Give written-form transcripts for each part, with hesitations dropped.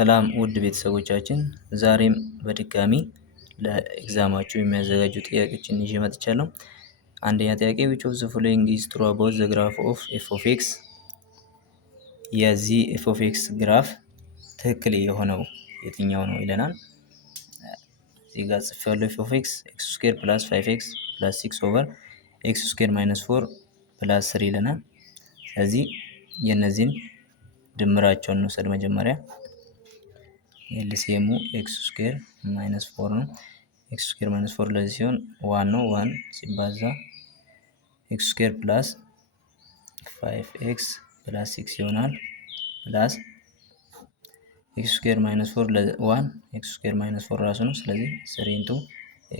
ሰላም ውድ ቤተሰቦቻችን፣ ዛሬም በድጋሚ ለኤግዛማችሁ የሚያዘጋጁ ጥያቄዎችን ይዤ መጥቻለሁ። አንደኛ ጥያቄ which of the following is true about the graph of f of x? የዚህ f of x ግራፍ ትክክል የሆነው የትኛው ነው ይለናል። እዚህ ጋር ጽፌያለሁ f of x x² plus 5x plus 6 over x² minus 4 plus 3 ይለናል። ስለዚህ የነዚህን ድምራቸውን እንውሰድ መጀመሪያ ኤልሲኤሙ x² minus 4 ነው። x² minus 4 ለዚህ ሲሆን 1 ነው። 1 ሲባዛ x² plus 5x plus 6 ይሆናል plus x² minus 4 ለ1 x² minus 4 ራሱ ነው። ስለዚህ 3 into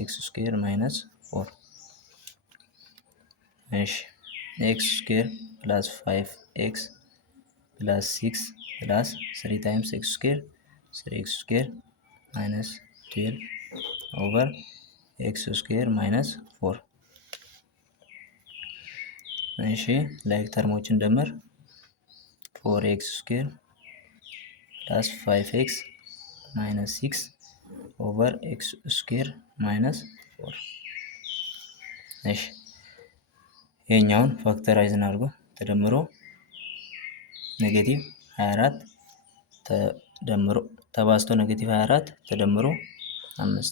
x² minus 4 እሺ x² plus 5x plus 6 plus 3 times x² 3x² minus 12 over x² minus 4 እሺ ላይክ ተርሞችን ደምር 4x² plus 5x minus 6 over x² minus 4 እሺ የኛውን ፋክተራይዝ እናድርጎ ተደምሮ ኔጌቲቭ 24 ተደምሮ ተባዝቶ ኔጌቲቭ 24 ተደምሮ 5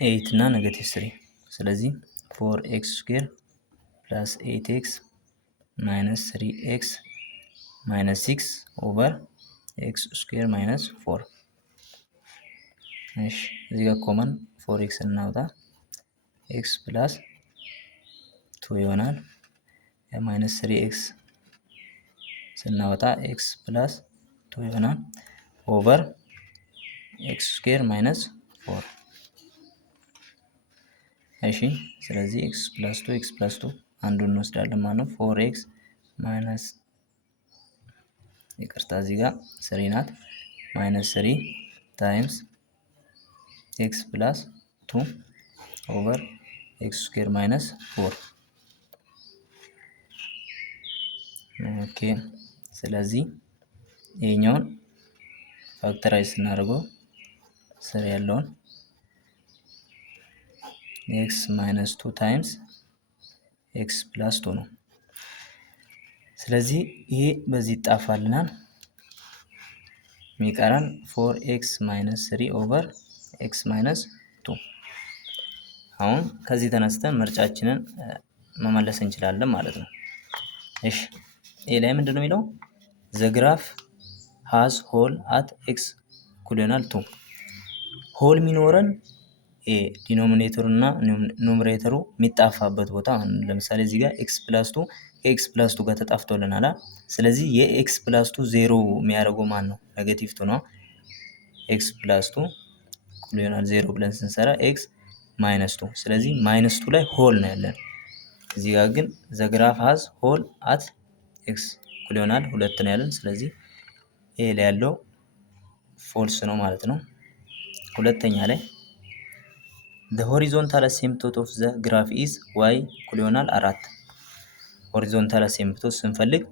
8 እና ኔጌቲቭ 3 ስለዚህ 4x² plus 8x minus 3x minus 6 over x² minus 4 እሺ እዚህ ጋር ኮመን 4x እናውጣ x plus 2 ይሆናል ማይነስ 3x ስናወጣ x plus 2 ይሆናል ኦቨር x² minus 4 እሺ ስለዚህ x plus 2 አንዱን እንወስዳለን ማለት ነው 4x minus ይቅርታ እዚህ ጋር 3 ናት minus 3 times x plus 2 over x² minus 4 ኦኬ ስለዚህ ይሄኛውን ፋክተራይዝ እናደርገው ስር ያለውን x minus 2 times x plus 2 ነው። ስለዚህ ይሄ በዚህ ይጣፋልናል የሚቀረን 4x minus 3 over x minus 2 አሁን ከዚህ ተነስተን ምርጫችንን መመለስ እንችላለን ማለት ነው። እሺ ይሄ ላይ ምንድነው የሚለው the graph has hole at x equal to ሆል ሚኖረን ዲኖሚኔተሩ እና ኑሜሬተሩ የሚጣፋበት ቦታ ለምሳሌ እዚህ ጋር x plus 2 ከx plus 2 ጋር ተጣፍቶልናል። ስለዚህ የx plus 2 ዜሮ የሚያደርገው ማን ነው? ኔጌቲቭ 2 ነው። x plus 2 እኩል ይሆናል 0 ብለን ስንሰራ x minus 2 ስለዚህ minus 2 ላይ ሆል ነው ያለን። እዚህ ጋር ግን the graph has hole at x እኩል ይሆናል 2 ነው ያለን። ስለዚህ ይሄ ላይ ያለው ፎልስ ነው ማለት ነው። ሁለተኛ ላይ the horizontal asymptote of the graph is y እኩል ይሆናል 4 horizontal asymptote ስንፈልግ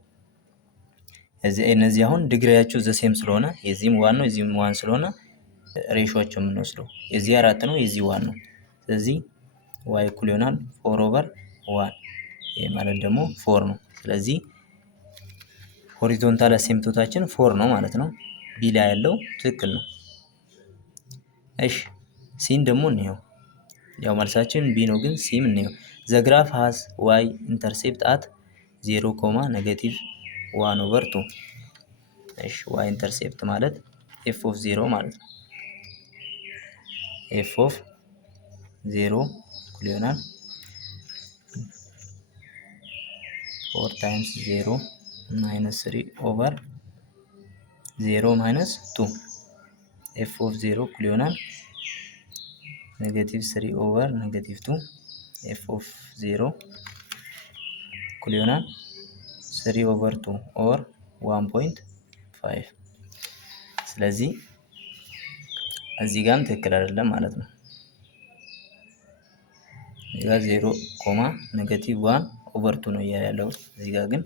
እነዚህ አሁን ዲግሪያቸው ዘ ሴም ስለሆነ የዚህም 1 ነው የዚህም 1 ስለሆነ ሬሾአቸው የምንወስደው የዚህ 4 ነው የዚህ 1 ነው። ስለዚህ y እኩል ይሆናል 4 over 1 ይሄ ማለት ደግሞ 4 ነው። ስለዚህ ሆሪዞንታል አሲምፕቶታችን 4 ነው ማለት ነው። ቢ ላይ ያለው ትክክል ነው። እሺ ሲን ደግሞ እንየው። ያው መልሳችን ቢ ነው ግን ሲም እንየው። the graph has y intercept at 0, -1 over 2 እሺ y intercept ማለት f of 0 ማለት ነው። f of 0 እኩል ይሆናል 4 times 0 minus 3 over 0 minus 2 f of 0 እኩል ይሆናል -3 over -2 f of 0 እኩል ይሆናል 3 over 2 or 1.5 ስለዚህ እዚህ ጋርም ትክክል አይደለም ማለት ነው። እዚህ ጋር 0, -1 ኦቨር 2 ነው ያለው። እዚህ ጋር ግን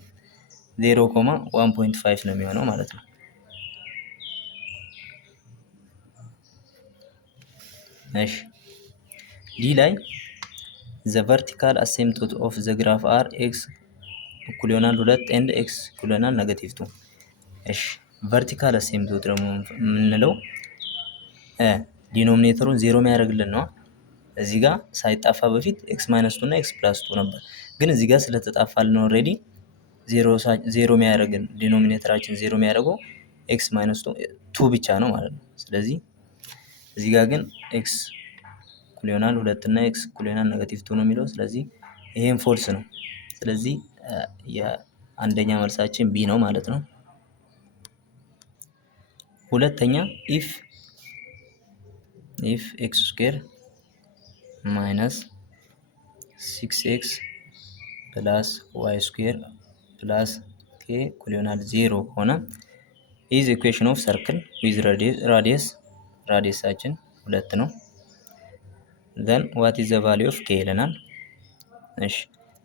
0,1.5 ነው የሚሆነው ማለት ነው። እሺ ዲ ላይ ዘ ቨርቲካል አሴምፕቶት ኦፍ ዘ ግራፍ አር ኤክስ እኩል ይሆናል 2 ኤንድ ኤክስ እኩል ይሆናል -2። እሺ ቨርቲካል አሴምፕቶት ደግሞ የምንለው ዲኖሚኔተሩን 0 የሚያደርግልን ነው። እዚህ ጋር ሳይጣፋ በፊት ኤክስ ማይነስ 2 እና ኤክስ ፕላስ 2 ነበር። ግን እዚህ ጋር ስለተጣፋልን ኦልሬዲ 0 የሚያደርግን ዲኖሚኔተራችን 0 የሚያደርገው ኤክስ ማይነስ 2 ብቻ ነው ማለት ነው። ስለዚህ እዚህ ጋር ግን ኤክስ እኩል ይሆናል 2 እና ኤክስ እኩል ይሆናል -2 ነው የሚለው። ስለዚህ ይሄም ፎልስ ነው። ስለዚህ የአንደኛ መልሳችን ቢ ነው ማለት ነው። ሁለተኛ ኢፍ ኤክስ ስኩዌር ማይነስ 6x ፕላስ ዋይ ስኩዌር ፕላስ ኬ እኩል ይሆናል 0 ከሆነ ኢዝ ኢኩዌሽን ኦፍ ሰርክል ዊዝ ራዲየሳችን 2 ነው። ዘን ዋት ኢዝ ዘ ቫሊዩ ኦፍ ኬ ይለናል። እሺ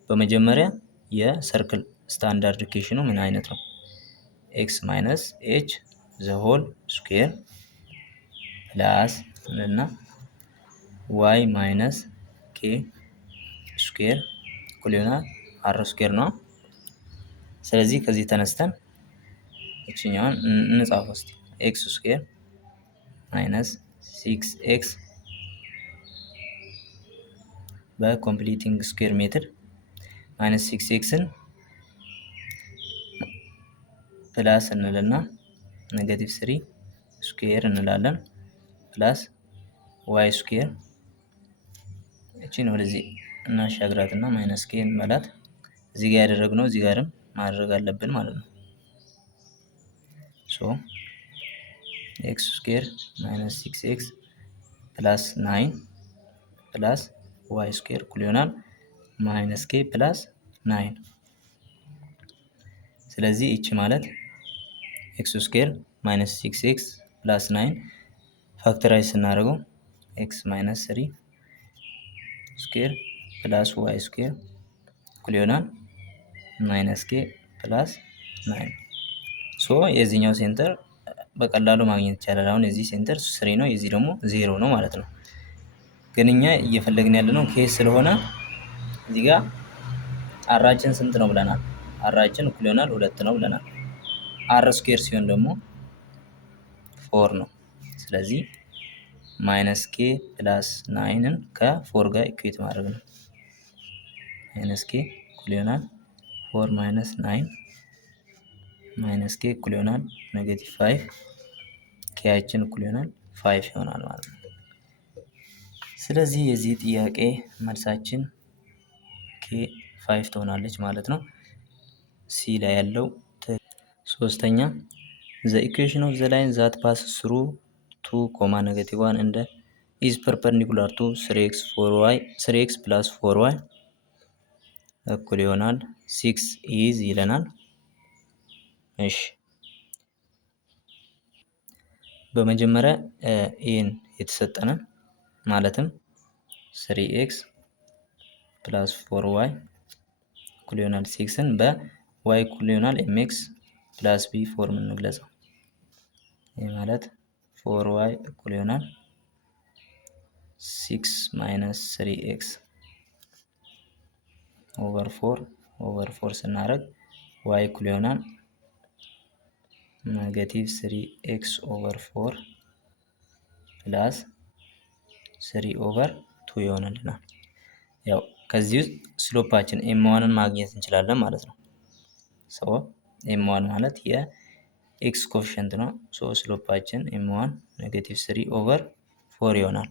በመጀመሪያ የሰርክል ስታንዳርድ ኢኩዌሽኑ ምን አይነት ነው? ኤክስ ማይነስ ኤች ዘ ሆል ስኩዌር ፕላስ እና ዋይ ማይነስ ኬ ስኩዌር እኩል ይሆናል አር ስኩዌር ነው። ስለዚህ ከዚህ ተነስተን እችኛዋን እንጻፍ እስቲ። ኤክስ ስኩዌር ማይነስ 6x በኮምፕሊቲንግ ስኩዌር ሜትድ ማይነስ 6xን ፕላስ እንልና -3 ስኩዌር እንላለን ፕላስ ዋይ ስኩዌር እቺን ወደዚህ እናሻግራትና ማይነስ ኬ እንመላት። እዚህ ጋር ያደረግነው እዚህ ጋርም ማድረግ አለብን ማለት ነው። ሶ ኤክስ ስኩዌር ማይነስ 6x ፕላስ 9 ፕላስ ዋይ ስኩዌር እኩል ይሆናል ማይነስ ኬ ፕላስ 9። ስለዚህ እቺ ማለት ኤክስ ስኩዌር ማይነስ 6x ፕላስ 9 ፋክተራይዝ ስናደርገው ኤክስ ማይነስ 3 ስኩዌር ፕላስ ዋይ ስኩዌር እኩል ይሆናል ማይነስ ኬ ፕላስ 9። ሶ የዚህኛው ሴንተር በቀላሉ ማግኘት ይቻላል። አሁን የዚህ ሴንተር 3 ነው፣ የዚህ ደግሞ 0 ነው ማለት ነው። ግን እኛ እየፈለግን ያለነው ኬ ስለሆነ እዚህ ጋር አራችን ስንት ነው ብለናል? አራችን እኩል ይሆናል 2 ነው ብለናል። አር ስኩዌር ሲሆን ደግሞ 4 ነው። ስለዚህ ማይነስ ኬ ፕላስ 9ን ከ4 ጋር ኢኩዌት ማድረግ ነው። ማይነስ ኬ እኩል ይሆናል 4 ማይነስ 9 ማይነስ ኬ እኩል ይሆናል -5 ኬያችን እኩል ይሆናል 5 ይሆናል ማለት ነው። ስለዚህ የዚህ ጥያቄ መልሳችን ኬ 5 ትሆናለች ማለት ነው። ሲ ላይ ያለው ሶስተኛ the equation of the line that passes through 2, -1 and is perpendicular to 3x plus 4y እኩል ይሆናል 6 is ይለናል። እሺ በመጀመሪያ ይህን የተሰጠንን ማለትም 3x ፕላስ 4y እኩል ይሆናል 6ን በy እኩል ይሆናል mx ፕላስ b ፎርም እንግለጸው። ይህ ማለት 4y እኩል ይሆናል 6 ማይነስ 3x ኦቨር 4 ስናደርግ y እኩል ይሆናል -3x ኦቨር 4 ፕላስ 3 ኦቨር 2 ይሆንልናል። ያው ከዚህ ውስጥ ስሎፓችን m1ን ማግኘት እንችላለን ማለት ነው። ሶ m1 ማለት የኤክስ ኮኤፊሽንት ነው። ሶ ስሎፓችን m1 -3 ኦቨር 4 ይሆናል።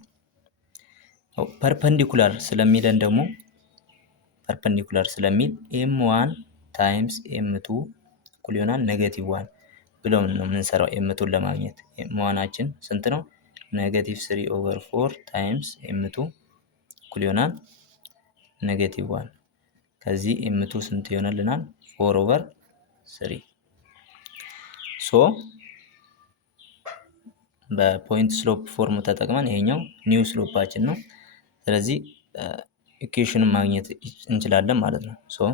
ፐርፐንዲኩላር ስለሚለን ደግሞ ፐርፐንዲኩላር ስለሚል m1 ታይምስ m2 እኩል ይሆናል -1 ብለው ነው የምንሰራው። m2ን ለማግኘት m1ችን ስንት ነው? -3 ኦቨር 4 ታይምስ m2 እኩል ይሆናል -1። ከዚህ m2 ስንት ይሆናልናል? 4 ኦቨር 3። ሶ በፖይንት ስሎፕ ፎርም ተጠቅመን ይሄኛው ኒው ስሎፓችን ነው። ስለዚህ ኢኩዌሽኑን ማግኘት እንችላለን ማለት ነው። ሶ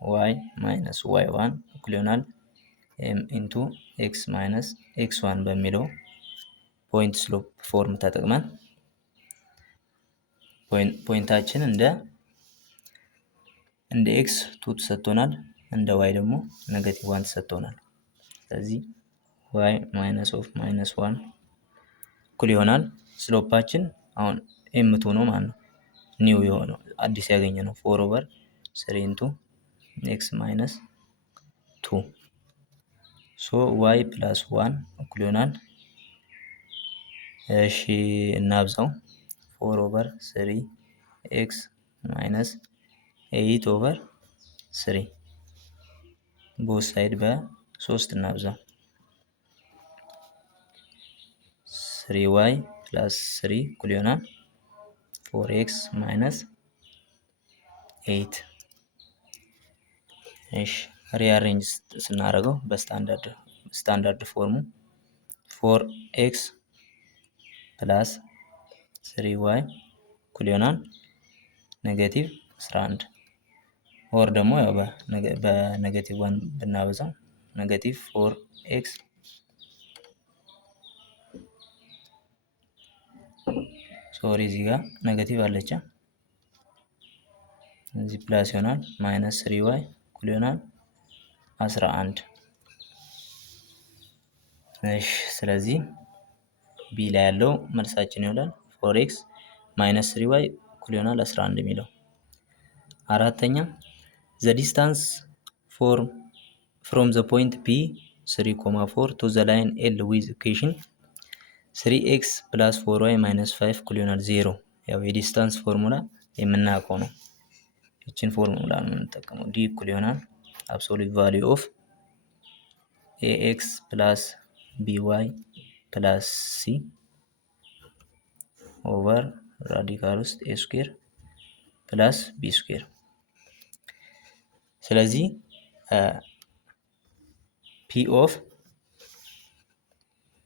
ዋይ ማይነስ ዋይ ዋን እኩል ይሆናል ኤም ኢንቱ ኤክስ ማይነስ ኤክስ ዋን በሚለው ፖይንት ስሎፕ ፎርም ተጠቅመን ፖይንታችን እንደ ኤክስ 2 ተሰጥቶናል፣ እንደ ዋይ ደግሞ ኔጌቲቭ 1 ተሰጥቶናል። ስለዚህ ዋይ ማይነስ ኦፍ ማይነስ 1 እኩል ይሆናል ስሎፓችን አሁን ኤም 2 ነው ማለት ነው። ኒው የሆነው አዲስ ያገኘ ነው 4 ኦቨር 3 ኢንቱ ኤክስ ማይነስ 2 ሶ ዋይ ፕላስ 1 እኩል ይሆናል እሺ እናብዛው 4 ኦቨር 3 ኤክስ ማይነስ 8 ኦቨር 3 ቦት ሳይድ በ3 እናብዛ 3y ፕላስ 3 እኩል ይሆናል 4x ማይነስ 8። እሺ ሪአሬንጅ ስናደርገው በስታንዳርድ ፎርሙ 4x ፕላስ 3y እኩል ይሆናል ኔጌቲቭ 11 ኦር ደግሞ ያው በኔጌቲቭ 1 ብናበዛው ኔጌቲቭ 4x ሶሪ እዚህ ጋር ኔጌቲቭ አለች እዚህ ፕላስ ይሆናል ማይነስ 3y እኩል ይሆናል 11። እሺ ስለዚህ ቢ ላይ ያለው መልሳችን ይሆናል 4x ማይነስ 3y እኩል ይሆናል 11 የሚለው። አራተኛ the distance from the point P 3,4 to the line L with equation 3x plus 4y minus 5 እኩል ይሆናል 0። ያው የዲስታንስ ፎርሙላ የምናውቀው ነው። ይችን ፎርሙላ ነው የምንጠቀመው። ዲ እኩል ይሆናል አብሶሉት ቫልዩ ኦፍ ax plus by plus c ኦቨር ራዲካል ውስጥ a ስኩዌር ፕላስ b ስኩዌር። ስለዚህ p ኦፍ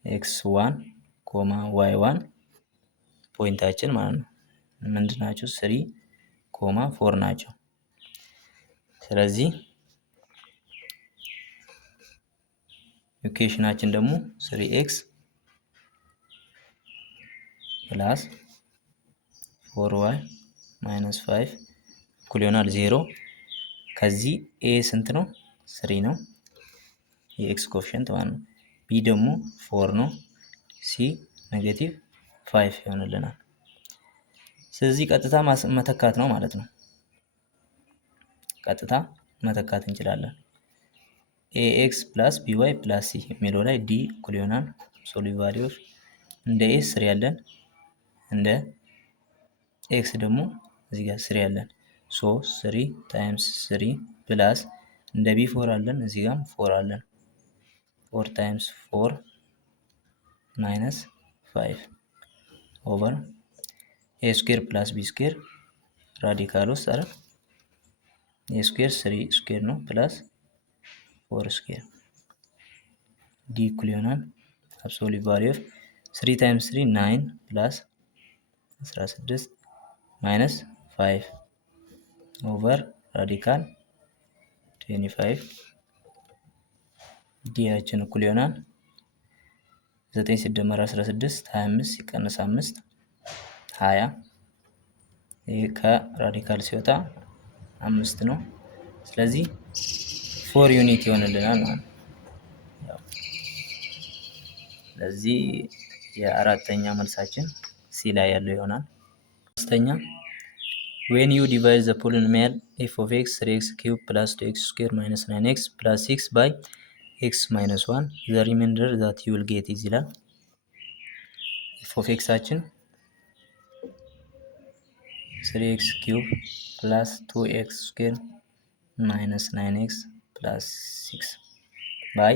x1 ኮማ y1 ፖይንታችን ማለት ነው ምንድን ናቸው 3 ኮማ 4 ናቸው። ስለዚህ ኢኩዌሽናችን ደግሞ 3x ፕላስ 4y ማይነስ 5 እኩል ይሆናል 0። ከዚህ a ስንት ነው 3 ነው የኤክስ ኮኤፊሽንት ማለት ነው። b ደግሞ 4 ነው c ኔጌቲቭ 5 ይሆንልናል። ስለዚህ ቀጥታ መተካት ነው ማለት ነው። ቀጥታ መተካት እንችላለን። ax ፕላስ by ፕላስ c የሚለው ላይ d እኩል ይሆናል አብሶሉት ቫልዩ ኦፍ እንደ a 3 ያለን እንደ x ደግሞ እዚህ ጋር 3 ያለን ሶ 3 ታይምስ 3 ፕላስ እንደ b 4 አለን እዚህ ጋር 4 አለን 4 ታይምስ 4 ማይነስ 5 ኦቨር a ስኩዌር ፕላስ b ስኩዌር ራዲካል ውስጥ አይደል a ስኩዌር 3 ስኩዌር ነው ፕላስ 4 ስኩዌር d እኩል ይሆናል አብሶሉት ቫልዩ ኦፍ 3 ታይምስ 3 9 ፕላስ 16 ማይነስ 5 ኦቨር ራዲካል 25 ዲያችን እኩል ይሆናል 9 ሲደመር 16 25 ሲቀነስ 5 20 ይሄ ከራዲካል ሲወጣ 5 ነው። ስለዚህ 4 ዩኒት ይሆንልናል ማለት ነው። ስለዚህ የአራተኛ መልሳችን ሲ ላይ ያለው ይሆናል። አምስተኛ when you divide the polynomial f of x 3x cube plus 2x square minus 9x plus 6 by x minus 1 the remainder that you will get is ይላል። f of x አችን 3x cube plus 2x square minus 9x plus 6 by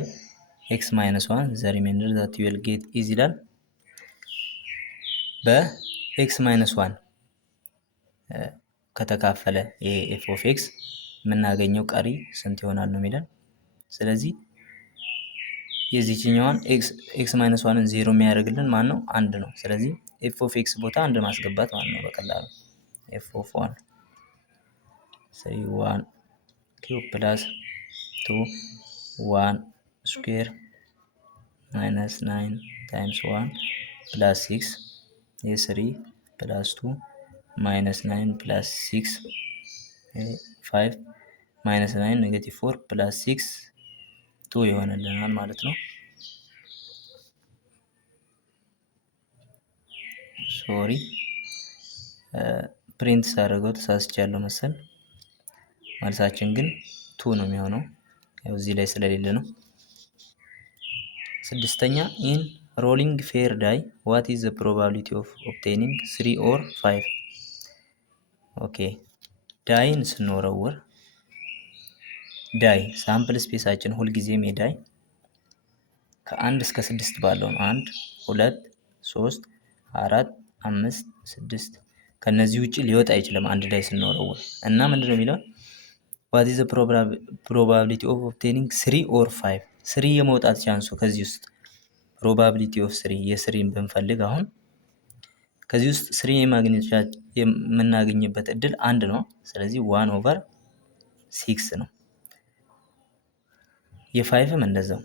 x minus 1 the remainder that you will get is ይላል። በx minus 1 ከተካፈለ ይሄ f of x የምናገኘው ቀሪ ስንት ይሆናል ነው የሚለን። ስለዚህ የዚህኛዋን x minus 1ን 0 የሚያደርግልን ማን ነው? አንድ ነው። ስለዚህ f of x ቦታ አንድ ማስገባት ማለት ነው በቀላሉ። ኤፍ ኦፍ 1 3 1 ኪዩብ ፕላስ 2 1 ስኩዌር ማይነስ 9 ታይምስ 1 ፕላስ 6 የ3 ፕላስ 2 ማይነስ 9 ፕላስ 6 5 ማይነስ 9 ኔጌቲቭ 4 ፕላስ 6 2 ይሆንልናል ማለት ነው። ሶሪ ፕሪንት ሳደርገው ተሳስቻለሁ መሰል። መልሳችን ግን 2 ነው የሚሆነው፣ ያው እዚህ ላይ ስለሌለ ነው። ስድስተኛ ኢን ሮሊንግ ፌር ዳይ ዋት ኢዝ ዘ ፕሮባቢሊቲ ኦፍ ኦብቴኒንግ 3 ኦር 5? ኦኬ ዳይን ስንወረውር ዳይ ሳምፕል ስፔሳችን ሁልጊዜም የዳይ ከ1 እስከ 6 ባለው ነው። 1 2 3 4 5 6 ከነዚህ ውጪ ሊወጣ አይችልም አንድ ዳይ ስንወረውር። እና ምንድነው የሚለው what is the probability of obtaining 3 or 5? 3 የመውጣት ቻንሱ ከዚህ ውስጥ probability of 3 የስሪን ብንፈልግ አሁን ከዚህ ውስጥ 3 የምናገኝበት እድል 1 ነው። ስለዚህ 1/6 ነው። የ5ም እንደዛው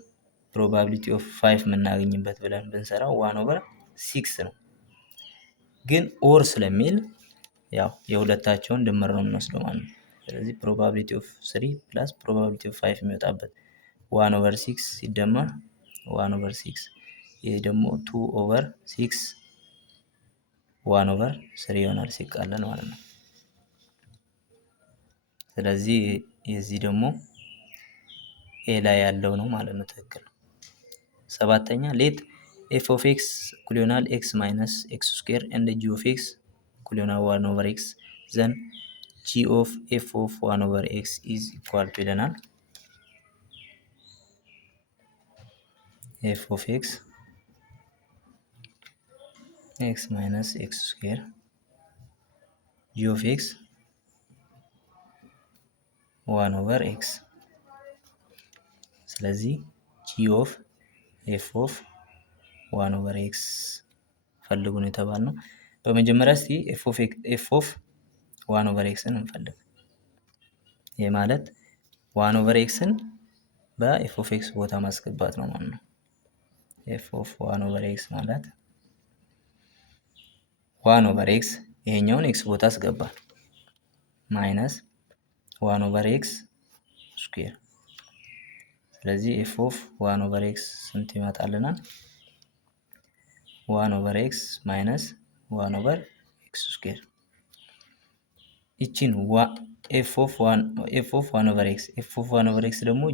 probability of 5 የምናገኝበት ብለን ብንሰራው 1/6 ነው። ግን ኦር ስለሚል ያው የሁለታቸውን ድምር ነው የምንወስደው ማለት ነው። ስለዚህ probability of 3 plus probability of 5 የሚወጣበት 1/6 ሲደመር 1/6 ይሄ ደግሞ 2/6 1/3 ይሆናል ሲቃለል ማለት ነው። ስለዚህ የዚህ ደግሞ ኤ ላይ ያለው ነው ማለት ነው ትክክል ነው። ሰባተኛ ሌት ኤፍ ኦፍ ኤክስ እኩል ይሆናል ኤክስ ማይነስ ኤክስ ስኩዌር ኤንድ ጂ ኦፍ ኤክስ እኩል ይሆናል 1/x ዘን ጂ ኦፍ ኤፍ ኦፍ 1/x ኢዝ ኢኳል ቱ ይለናል። ኤፍ ኦፍ ኤክስ ኤክስ ማይነስ ኤክስ ስኩዌር ጂ ኦፍ ኤክስ 1/x ስለዚህ ጂ ኦፍ ኤፍ ኦፍ 1/x ፈልጉ ነው የተባልነው። በመጀመሪያ እስቲ ኤፍ ኦፍ 1/xን እንፈልግ። ይሄ ማለት 1/xን በኤፍ ኦፍ ኤክስ ቦታ ማስገባት ነው ማለት ነው። ኤፍ ኦፍ 1/x ማለት 1/x ይሄኛውን ኤክስ ቦታ አስገባ ማይነስ 1/x ስኩዌር። ስለዚህ ኤፍ ኦፍ 1/x ስንት ይመጣልናል? 1/x ማይነስ 1/x ስኩዌር። ይቺን ኤፍ ኦፍ 1/x ኤፍ ኦፍ 1/x ደግሞ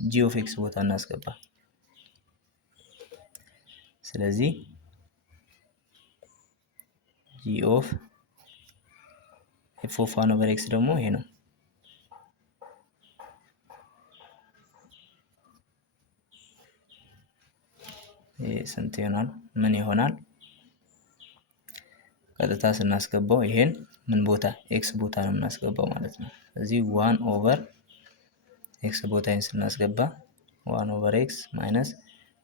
ጂ ኦፍ ኤክስ ቦታ እናስገባ። ስለዚህ ጂ ኦፍ ኤፍ ኦፍ 1/x ደግሞ ይሄ ነው። ይሄ ስንት ይሆናል? ምን ይሆናል? ቀጥታ ስናስገባው ይሄን ምን ቦታ ኤክስ ቦታ ነው የምናስገባው ማለት ነው። ስለዚህ 1/x ቦታን ስናስገባ 1/x ማይነስ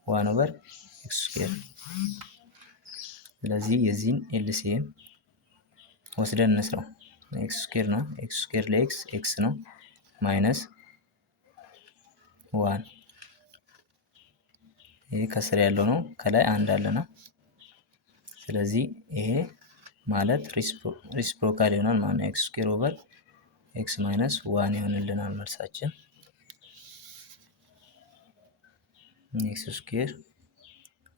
1/x ስኩዌር። ስለዚህ የዚህን ኤልሲኤም ወስደን እንስራው። ኤክስ ስኩዌር ነው። ኤክስ ስኩዌር ለኤክስ ኤክስ ነው ማይነስ 1 ይሄ ከስር ያለው ነው፣ ከላይ አንድ አለና ስለዚህ ይሄ ማለት ሪስፕሮካል ይሆናል ማለት ነው። ኤክስ ስኩዌር ኦቨር ኤክስ ማይነስ 1 ይሆንልናል መልሳችን። ኤክስ ስኩዌር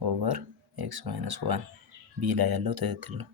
ኦቨር ኤክስ ማይነስ 1 ቢ ላይ ያለው ትክክል ነው።